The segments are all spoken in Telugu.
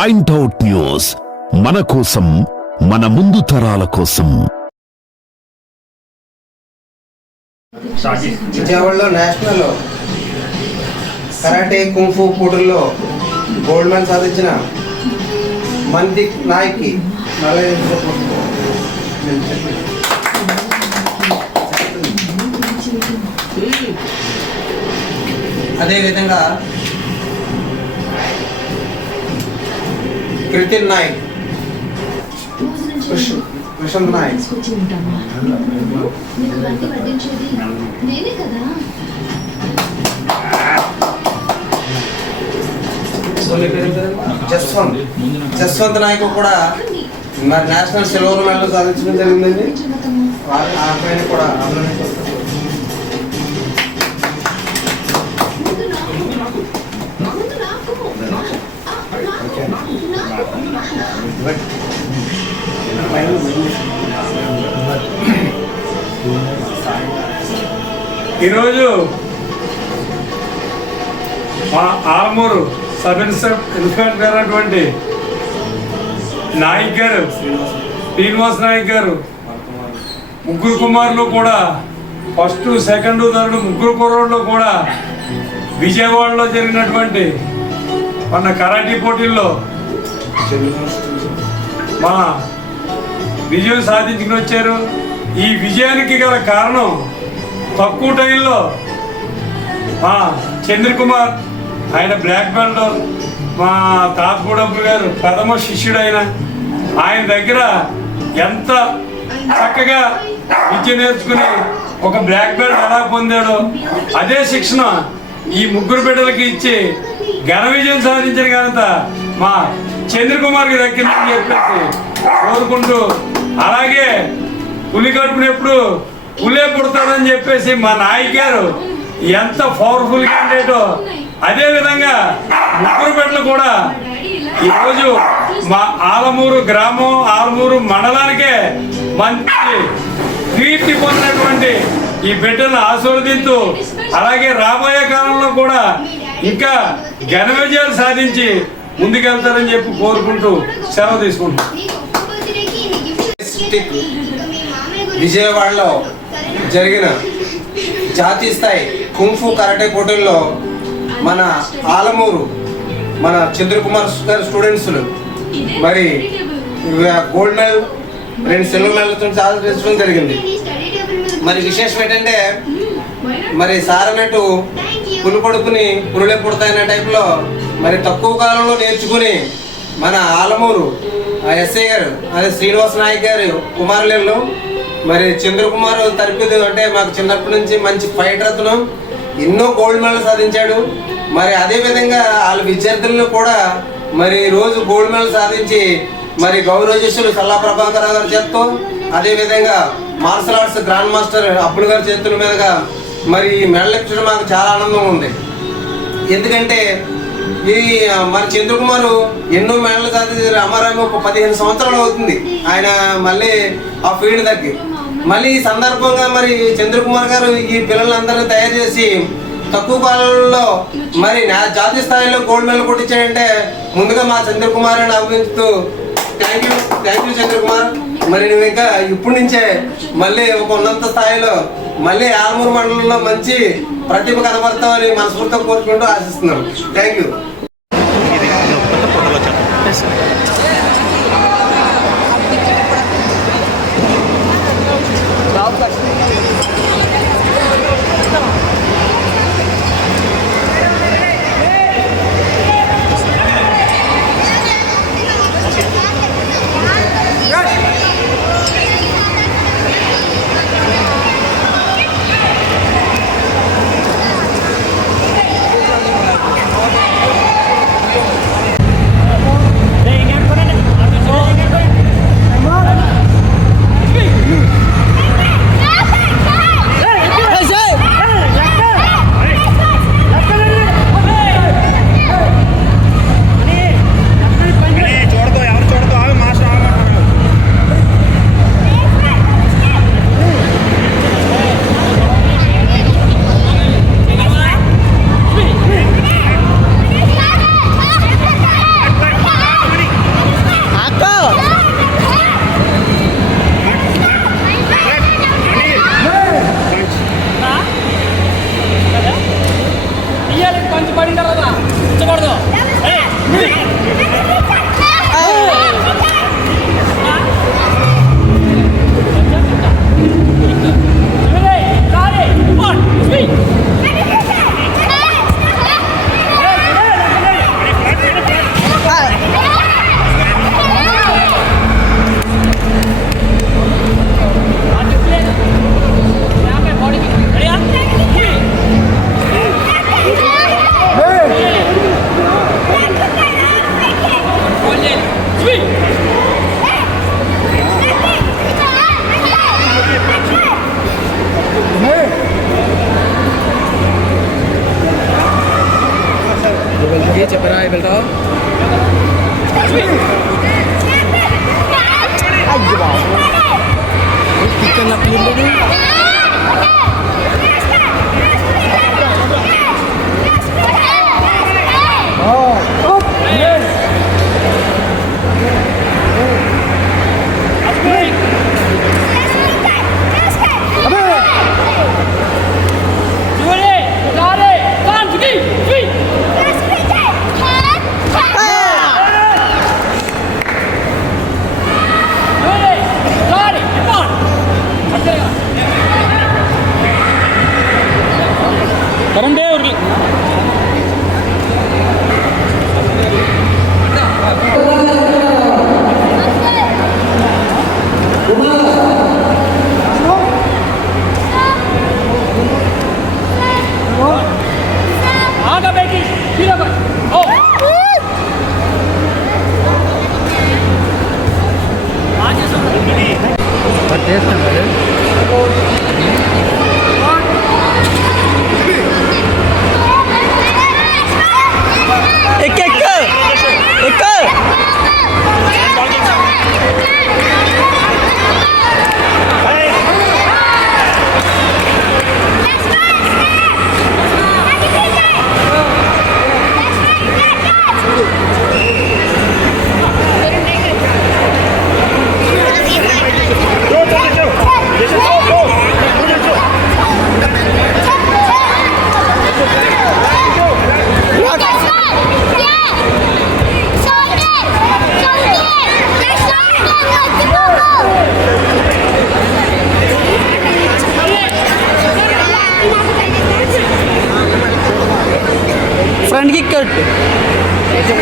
పాయింట్అవుట్ న్యూస్ మన కోసం మన ముందు తరాల కోసం. విజయవాడలో నేషనల్ కరాటే కుంఫు పోటీల్లో గోల్డ్ మెడల్ సాధించిన మందిక్ నాయ్కి అదేవిధంగా కృతిన్ నాయక్. కృష్ణ నాయక్. నేనే కదా జస్వంత్. జస్వంత్ నాయక్ కూడా మరి నేషనల్ సిల్వర్ మెడల్ సాధించడం జరిగిందండి. ఆ అమ్మాయిని కూడా అందులోనే ఈరోజు మా ఆలమూరు సబ్ ఇన్స్పెక్టర్ ఇన్స్పెక్టర్ అయినటువంటి నాయక్ గారు శ్రీనివాస్ నాయక్ గారు ముగ్గురు కుమారులు కూడా ఫస్ట్ సెకండ్ థర్డ్ ముగ్గురు కుర్రోళ్ళు కూడా విజయవాడలో జరిగినటువంటి మన కరాటీ పోటీల్లో మా విజయం సాధించుకుని వచ్చారు. ఈ విజయానికి గల కారణం తక్కువ టైంలో మా చంద్రకుమార్ ఆయన బ్లాక్ బెల్ట్ మా తాతగూడబ్బు గారు ప్రథమ శిష్యుడైన ఆయన దగ్గర ఎంత చక్కగా విద్య నేర్చుకుని ఒక బ్లాక్ బెల్ట్ ఎలా పొందాడో అదే శిక్షణ ఈ ముగ్గురు బిడ్డలకి ఇచ్చి ఘన విజయం సాధించిన ఘనత మా చంద్రకుమార్కి దక్కిందని చెప్పేసి కోరుకుంటూ అలాగే పులి కడుపునప్పుడు పులే పుడతాడని చెప్పేసి మా నాయక్ గారు ఎంత పవర్ఫుల్ క్యాండిడేటో అదే విధంగా ముగ్గురు బిడ్డలు కూడా ఈరోజు మా ఆలమూరు గ్రామం ఆలమూరు మండలానికే మంచి కీర్తి పొందినటువంటి ఈ బిడ్డలను ఆశీర్వదిస్తూ అలాగే రాబోయే కాలంలో కూడా ఇంకా ఘన విజయాలు సాధించి ముందుకెళ్తారని చెప్పి కోరుకుంటూ సెలవు తీసుకుంటున్నాం. విజయవాడలో జరిగిన జాతీయ స్థాయి కుంఫు కరాటే పోటీల్లో మన ఆలమూరు మన చంద్రకుమార్ గారి స్టూడెంట్స్ మరి గోల్డ్ మెడల్ రెండు సిల్వర్ మెడల్తో సాధించడం జరిగింది. మరి విశేషం ఏంటంటే మరి సార్ అన్నట్టు పులి పడుకుని పురులే పుడతాయనే టైప్లో మరి తక్కువ కాలంలో నేర్చుకుని మన ఆలమూరు ఆ ఎస్ఐ గారు అదే శ్రీనివాస నాయక్ గారు కుమారులు మరి చంద్రకుమార్ తరపుది అంటే మాకు చిన్నప్పటి నుంచి మంచి ఫైట్ రత్నం ఎన్నో గోల్డ్ మెడల్ సాధించాడు. మరి అదేవిధంగా వాళ్ళ విద్యార్థులను కూడా మరి రోజు గోల్డ్ మెడల్ సాధించి మరి గౌరవశిష్యులు సల్లా ప్రభాకర్ గారి చేత్తో అదేవిధంగా మార్షల్ ఆర్ట్స్ గ్రాండ్ మాస్టర్ అప్పులు గారి చేతుల మీదుగా మరి ఈ మెడల్ ఇచ్చడం మాకు చాలా ఆనందం ఉంది. ఎందుకంటే ఈ మన చంద్రకుమార్ ఎన్నో మెడలు సాధించారు రామారావు ఒక పదిహేను సంవత్సరాలు అవుతుంది. ఆయన మళ్ళీ ఆ ఫీల్డ్ దగ్గర మళ్ళీ ఈ సందర్భంగా మరి చంద్రకుమార్ గారు ఈ పిల్లలందరినీ తయారు చేసి తక్కువ కాలంలో మరి నా జాతీయ స్థాయిలో గోల్డ్ మెడల్ కొట్టించాడంటే ముందుగా మా చంద్రకుమార్ అని అభినందిస్తూ thank you thank you Chandrakumar. మరి నువ్వు ఇంకా ఇప్పటి నుంచే మళ్ళీ ఒక ఉన్నత స్థాయిలో మళ్ళీ ఆలమూరు మండలంలో మంచి ప్రతిభ కనబడతామని మనస్ఫూర్తిగా కోరుకుంటూ ఆశిస్తున్నాను thank you Pero I will.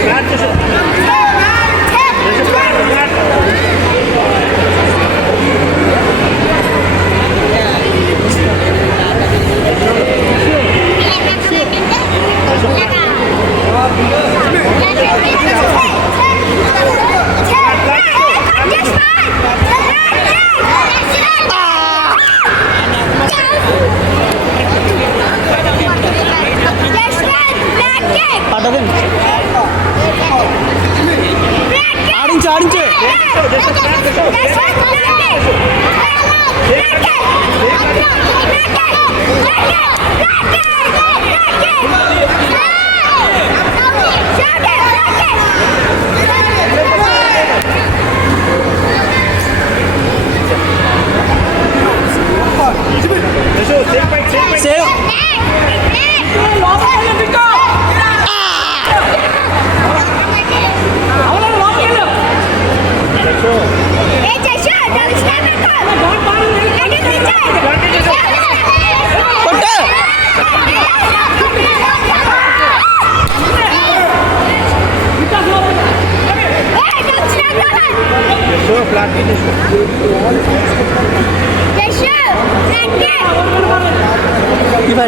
ষাট আনছে আনছে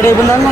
ఈ బయట అయిపోయిందని